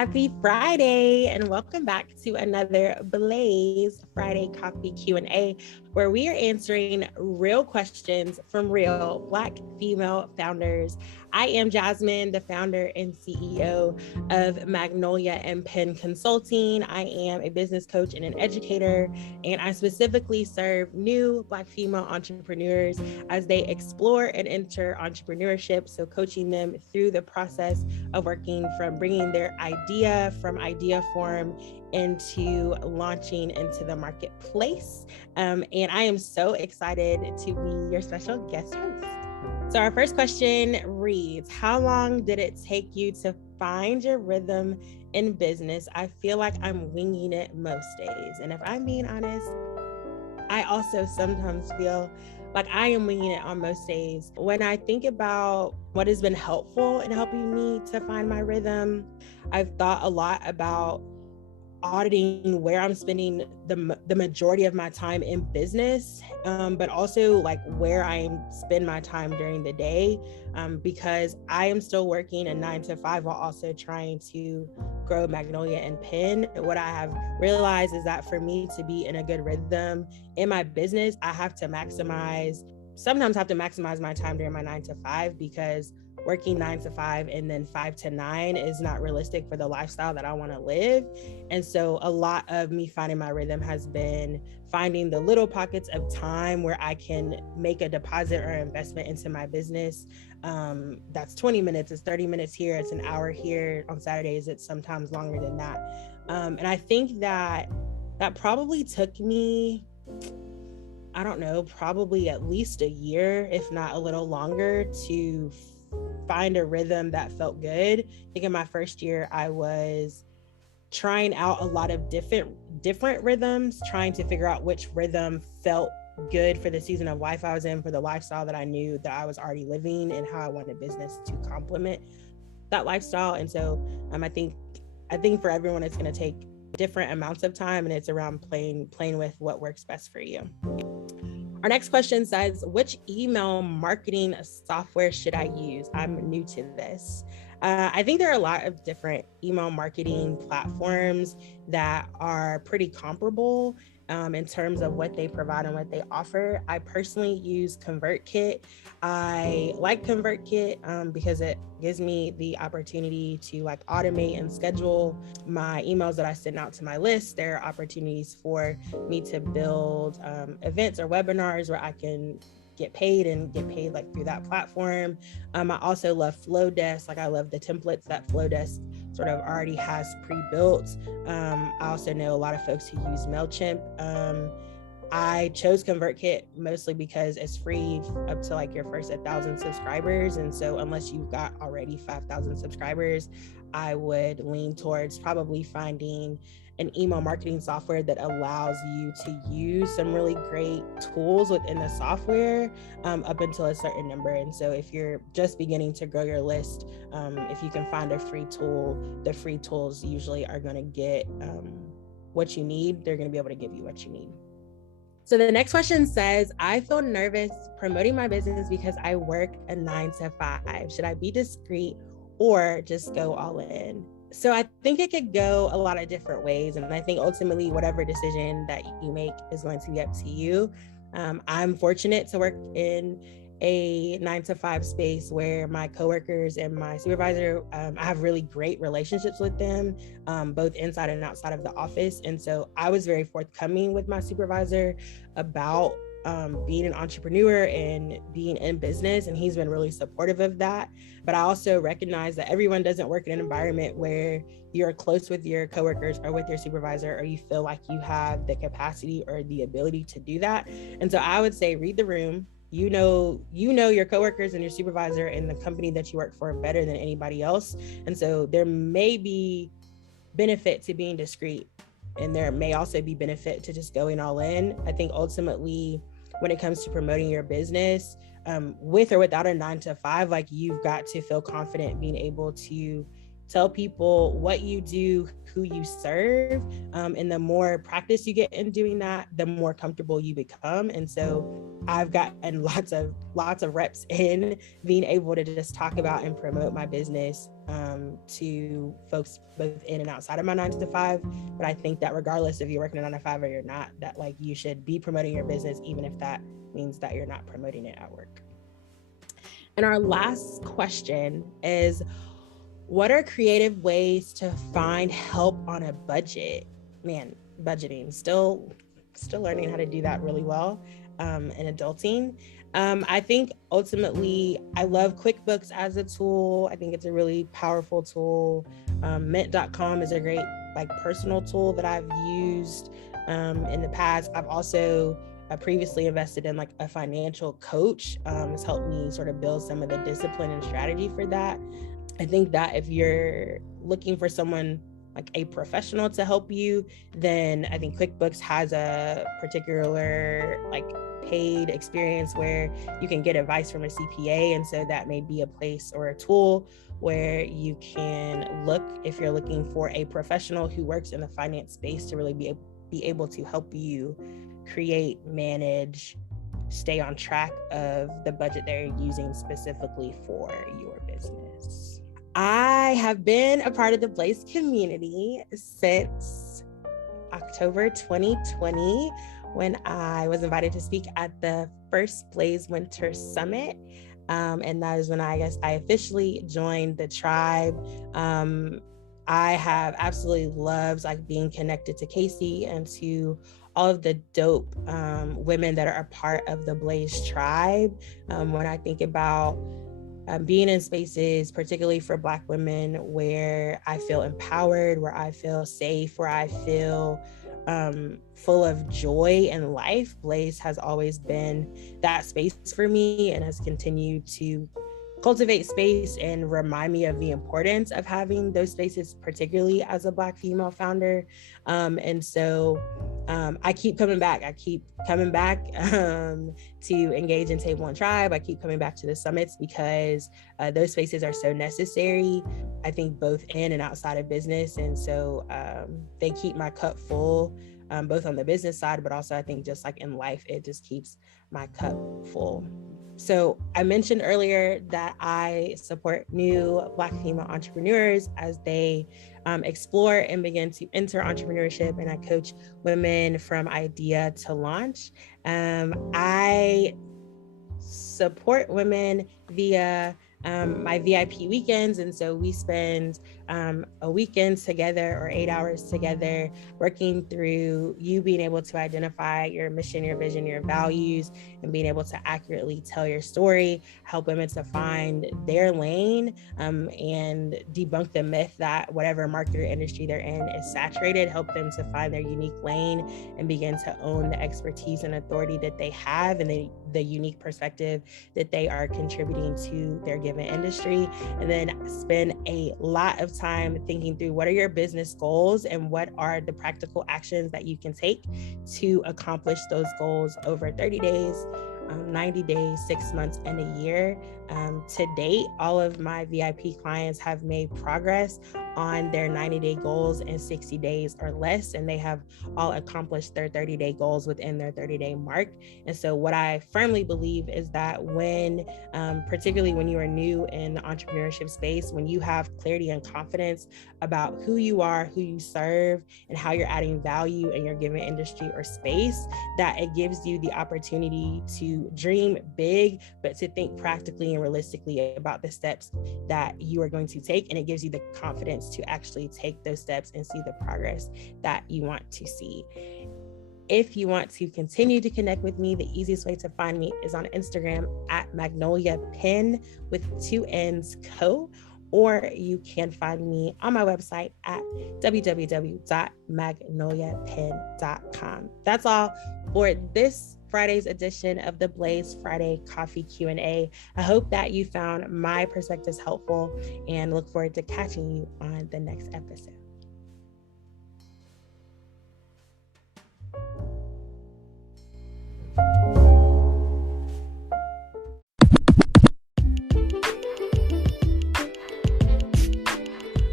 Happy Friday and welcome back to another Blaze Friday Coffee Q&A, where we are answering real questions from real Black female founders. I am Jasmine, the founder and CEO of Magnolia and Penn Consulting. I am a business coach and an educator, and I specifically serve new Black female entrepreneurs as they explore and enter entrepreneurship. So coaching them through the process of working from bringing their idea from idea form into launching into the marketplace. And I am so excited to be your special guest host. So our first question reads, how long did it take you to find your rhythm in business? I feel like I'm winging it most days. And if I'm being honest, I also sometimes feel like I am winging it on most days. When I think about what has been helpful in helping me to find my rhythm, I've thought a lot about auditing where I'm spending the majority of my time in business, but also like where I spend my time during the day, because I am still working a 9 to 5 while also trying to grow Magnolia and Penn. What I have realized is that for me to be in a good rhythm in my business, I sometimes have to maximize my time during my 9 to 5, because working 9 to 5 and then 5 to 9 is not realistic for the lifestyle that I want to live. And so a lot of me finding my rhythm has been finding the little pockets of time where I can make a deposit or investment into my business. That's 20 minutes, it's 30 minutes here, it's an hour here. On Saturdays, it's sometimes longer than that. And I think that probably took me, I don't know, probably at least a year, if not a little longer, to find a rhythm that felt good. I think in my first year, I was trying out a lot of different rhythms, trying to figure out which rhythm felt good for the season of life I was in, for the lifestyle that I knew that I was already living, and how I wanted business to complement that lifestyle. And so I think for everyone, it's going to take different amounts of time, and it's around playing with what works best for you. Our next question says, which email marketing software should I use? I'm new to this. I think there are a lot of different email marketing platforms that are pretty comparable in terms of what they provide and what they offer. I personally use ConvertKit. I like ConvertKit because it gives me the opportunity to like automate and schedule my emails that I send out to my list. There are opportunities for me to build events or webinars where I can get paid like through that platform. I also love Flowdesk. Like I love the templates that Flowdesk sort of already has pre-built. I also know a lot of folks who use MailChimp. I chose ConvertKit mostly because it's free up to like your first 1,000 subscribers. And so unless you've got already 5,000 subscribers, I would lean towards probably finding an email marketing software that allows you to use some really great tools within the software up until a certain number. And so if you're just beginning to grow your list, if you can find a free tool, the free tools usually are going to get what you need. They're going to be able to give you what you need. So the next question says, I feel nervous promoting my business because I work a 9 to 5. Should I be discreet or just go all in? So I think it could go a lot of different ways. And I think ultimately, whatever decision that you make is going to be up to you. I'm fortunate to work in a 9 to 5 space where my coworkers and my supervisor, I have really great relationships with them, both inside and outside of the office. And so I was very forthcoming with my supervisor about being an entrepreneur and being in business, and he's been really supportive of that. But I also recognize that everyone doesn't work in an environment where you're close with your coworkers or with your supervisor, or you feel like you have the capacity or the ability to do that. And so I would say read the room. You know your coworkers and your supervisor and the company that you work for better than anybody else. And so there may be benefit to being discreet, and there may also be benefit to just going all in. I think ultimately, when it comes to promoting your business, with or without a 9 to 5, like you've got to feel confident being able to tell people what you do, who you serve, and the more practice you get in doing that, the more comfortable you become. And so I've gotten lots of reps in being able to just talk about and promote my business to folks both in and outside of my 9 to 5. But I think that regardless if you're working a 9 to 5 or you're not, that like you should be promoting your business, even if that means that you're not promoting it at work. And our last question is, what are creative ways to find help on a budget? Man, budgeting, still learning how to do that really well in adulting. I think ultimately, I love QuickBooks as a tool. I think it's a really powerful tool. Mint.com is a great like personal tool that I've used in the past. I've also previously invested in like a financial coach. It's helped me sort of build some of the discipline and strategy for that. I think that if you're looking for someone like a professional to help you, then I think QuickBooks has a particular like paid experience where you can get advice from a CPA. And so that may be a place or a tool where you can look if you're looking for a professional who works in the finance space to really be able to help you create, manage, stay on track of the budget they're using specifically for your business. I have been a part of the Blaze community since October 2020, when I was invited to speak at the first Blaze Winter Summit. And that is when I officially joined the tribe. I have absolutely loved like being connected to Casey and to all of the dope women that are a part of the Blaze tribe. When I think about being in spaces, particularly for Black women, where I feel empowered, where I feel safe, where I feel full of joy and life, Blaze has always been that space for me and has continued to cultivate space and remind me of the importance of having those spaces, particularly as a Black female founder. And so I keep coming back. To engage in Table and Tribe. I keep coming back to the summits because those spaces are so necessary, I think, both in and outside of business. And so they keep my cup full, both on the business side, but also I think just like in life, it just keeps my cup full. So I mentioned earlier that I support new Black female entrepreneurs as they explore and begin to enter entrepreneurship, and I coach women from idea to launch. I support women via my VIP weekends. And so we spend a weekend together or 8 hours together working through you being able to identify your mission, your vision, your values, and being able to accurately tell your story, help women to find their lane and debunk the myth that whatever market or industry they're in is saturated, help them to find their unique lane and begin to own the expertise and authority that they have and the unique perspective that they are contributing to their given industry. And then spend a lot of time thinking through what are your business goals and what are the practical actions that you can take to accomplish those goals over 30 days, 90 days, 6 months, and a year. To date, all of my VIP clients have made progress on their 90-day goals in 60 days or less, and they have all accomplished their 30-day goals within their 30-day mark. And so what I firmly believe is that when, particularly when you are new in the entrepreneurship space, when you have clarity and confidence about who you are, who you serve, and how you're adding value in your given industry or space, that it gives you the opportunity to dream big, but to think practically and realistically about the steps that you are going to take. And it gives you the confidence to actually take those steps and see the progress that you want to see. If you want to continue to connect with me, the easiest way to find me is on Instagram at Magnolia Pen with 2 N's Co. Or you can find me on my website at www.magnoliapen.com. That's all for this Friday's edition of the Blaze Friday Coffee Q&A. I hope that you found my perspectives helpful and look forward to catching you on the next episode.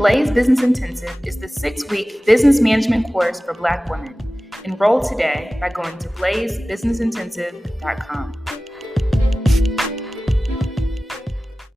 Blaze Business Intensive is the 6-week business management course for Black women. Enroll today by going to blazebusinessintensive.com.